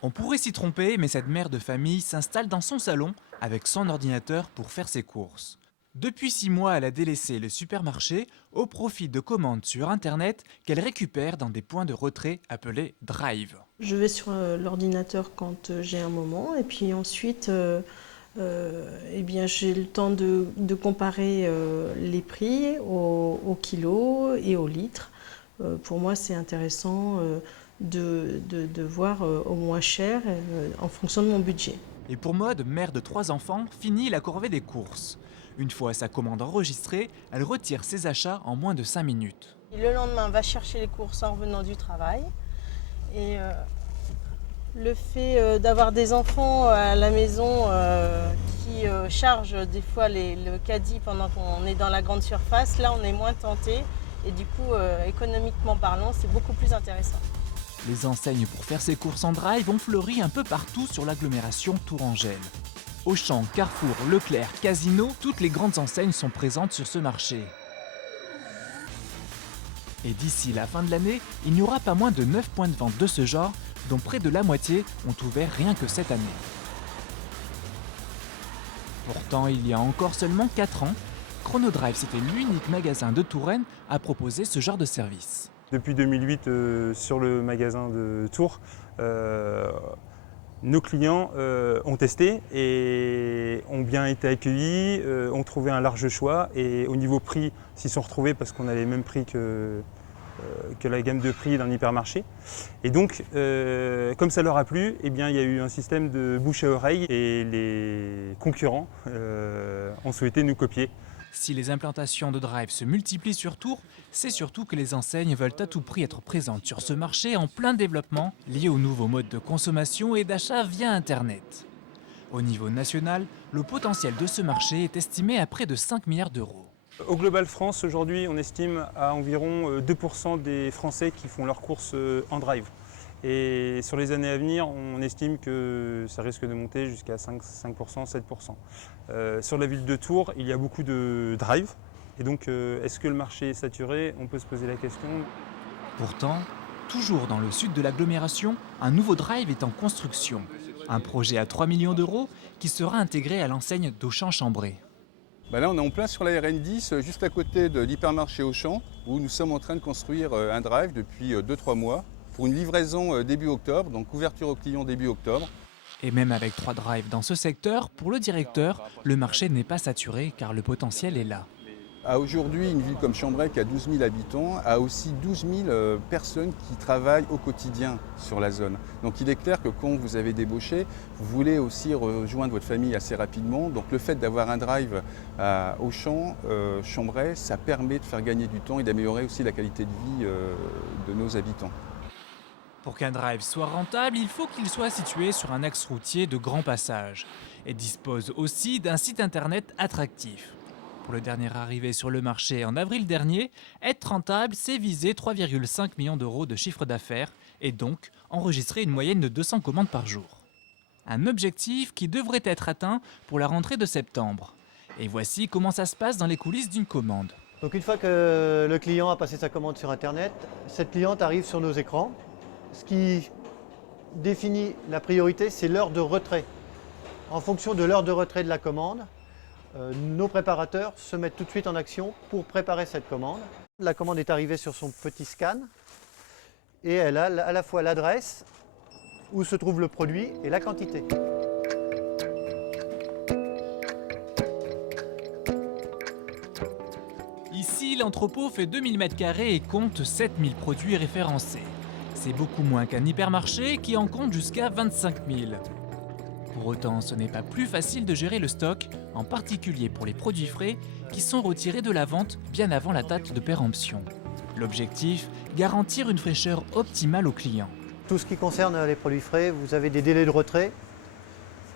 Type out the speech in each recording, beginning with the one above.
On pourrait s'y tromper, mais cette mère de famille s'installe dans son salon avec son ordinateur pour faire ses courses. Depuis 6 mois, elle a délaissé le supermarché au profit de commandes sur Internet qu'elle récupère dans des points de retrait appelés Drive. Je vais sur l'ordinateur quand j'ai un moment et puis ensuite eh bien, j'ai le temps de comparer les prix au kilo et au litre. Pour moi, c'est intéressant de voir au moins cher en fonction de mon budget. Et pour Maude, mère de 3 enfants, finit la corvée des courses. Une fois sa commande enregistrée, elle retire ses achats en moins de 5 minutes. Le lendemain, va chercher les courses en revenant du travail. Et le fait d'avoir des enfants à la maison qui chargent des fois le caddie pendant qu'on est dans la grande surface, là on est moins tenté et du coup économiquement parlant c'est beaucoup plus intéressant. Les enseignes pour faire ses courses en drive ont fleuri un peu partout sur l'agglomération tourangelle. Auchan, Carrefour, Leclerc, Casino, toutes les grandes enseignes sont présentes sur ce marché. Et d'ici la fin de l'année, il n'y aura pas moins de 9 points de vente de ce genre, dont près de la moitié ont ouvert rien que cette année. Pourtant, il y a encore seulement 4 ans, Chronodrive c'était l'unique magasin de Touraine à proposer ce genre de service. Depuis 2008, sur le magasin de Tours, nos clients ont testé et ont bien été accueillis, ont trouvé un large choix et au niveau prix, s'y sont retrouvés parce qu'on a les mêmes prix que la gamme de prix d'un hypermarché. Et donc, comme ça leur a plu, eh bien, il y a eu un système de bouche à oreille et les concurrents ont souhaité nous copier. Si les implantations de Drive se multiplient sur Tours, c'est surtout que les enseignes veulent à tout prix être présentes sur ce marché en plein développement, lié aux nouveaux modes de consommation et d'achat via Internet. Au niveau national, le potentiel de ce marché est estimé à près de 5 milliards d'euros. Au Global France, aujourd'hui, on estime à environ 2% des Français qui font leurs courses en drive. Et sur les années à venir, on estime que ça risque de monter jusqu'à 5%, 7%. Sur la ville de Tours, il y a beaucoup de drive. Et donc, est-ce que le marché est saturé? On peut se poser la question. Pourtant, toujours dans le sud de l'agglomération, un nouveau drive est en construction. Un projet à 3 millions d'euros qui sera intégré à l'enseigne d'Auchan-Chambray. Là, on est en plein sur la RN10, juste à côté de l'hypermarché Auchan, où nous sommes en train de construire un drive depuis 2-3 mois pour une livraison début octobre, donc ouverture aux clients début octobre. Et même avec 3 drives dans ce secteur, pour le directeur, le marché n'est pas saturé car le potentiel est là. Aujourd'hui, une ville comme Chambray qui a 12 000 habitants a aussi 12 000 personnes qui travaillent au quotidien sur la zone. Donc il est clair que quand vous avez débauché, vous voulez aussi rejoindre votre famille assez rapidement. Donc le fait d'avoir un drive à Auchan, Chambray, ça permet de faire gagner du temps et d'améliorer aussi la qualité de vie de nos habitants. Pour qu'un drive soit rentable, il faut qu'il soit situé sur un axe routier de grand passage et dispose aussi d'un site internet attractif. Pour le dernier arrivé sur le marché en avril dernier, être rentable, c'est viser 3,5 millions d'euros de chiffre d'affaires et donc enregistrer une moyenne de 200 commandes par jour. Un objectif qui devrait être atteint pour la rentrée de septembre. Et voici comment ça se passe dans les coulisses d'une commande. Donc une fois que le client a passé sa commande sur Internet, cette cliente arrive sur nos écrans. Ce qui définit la priorité, c'est l'heure de retrait. En fonction de l'heure de retrait de la commande, nos préparateurs se mettent tout de suite en action pour préparer cette commande. La commande est arrivée sur son petit scan et elle a à la fois l'adresse où se trouve le produit et la quantité. Ici, l'entrepôt fait 2000 m² et compte 7000 produits référencés. C'est beaucoup moins qu'un hypermarché qui en compte jusqu'à 25 000. Pour autant, ce n'est pas plus facile de gérer le stock, en particulier pour les produits frais qui sont retirés de la vente bien avant la date de péremption. L'objectif, garantir une fraîcheur optimale aux clients. Tout ce qui concerne les produits frais, vous avez des délais de retrait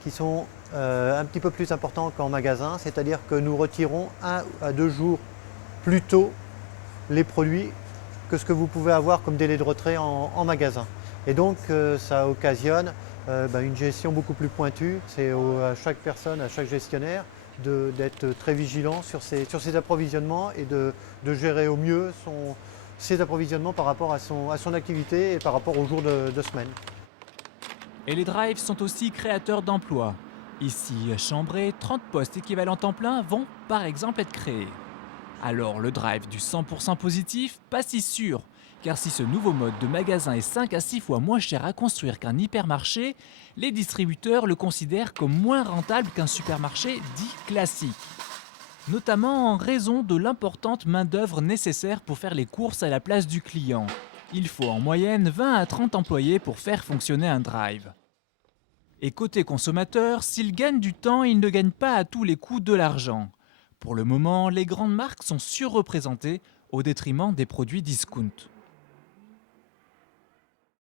qui sont un petit peu plus importants qu'en magasin, c'est-à-dire que nous retirons 1 à 2 jours plus tôt les produits que ce que vous pouvez avoir comme délai de retrait en magasin. Et donc ça occasionne une gestion beaucoup plus pointue. C'est à chaque personne, à chaque gestionnaire d'être très vigilant sur ses approvisionnements et de gérer au mieux ses approvisionnements par rapport à son activité et par rapport aux jours de semaine. Et les drives sont aussi créateurs d'emplois. Ici, à Chambray, 30 postes équivalents temps plein vont par exemple être créés. Alors le drive du 100% positif, pas si sûr, car si ce nouveau mode de magasin est 5 à 6 fois moins cher à construire qu'un hypermarché, les distributeurs le considèrent comme moins rentable qu'un supermarché dit classique. Notamment en raison de l'importante main-d'œuvre nécessaire pour faire les courses à la place du client. Il faut en moyenne 20 à 30 employés pour faire fonctionner un drive. Et côté consommateur, s'il gagne du temps, il ne gagne pas à tous les coups de l'argent. Pour le moment, les grandes marques sont surreprésentées au détriment des produits discount.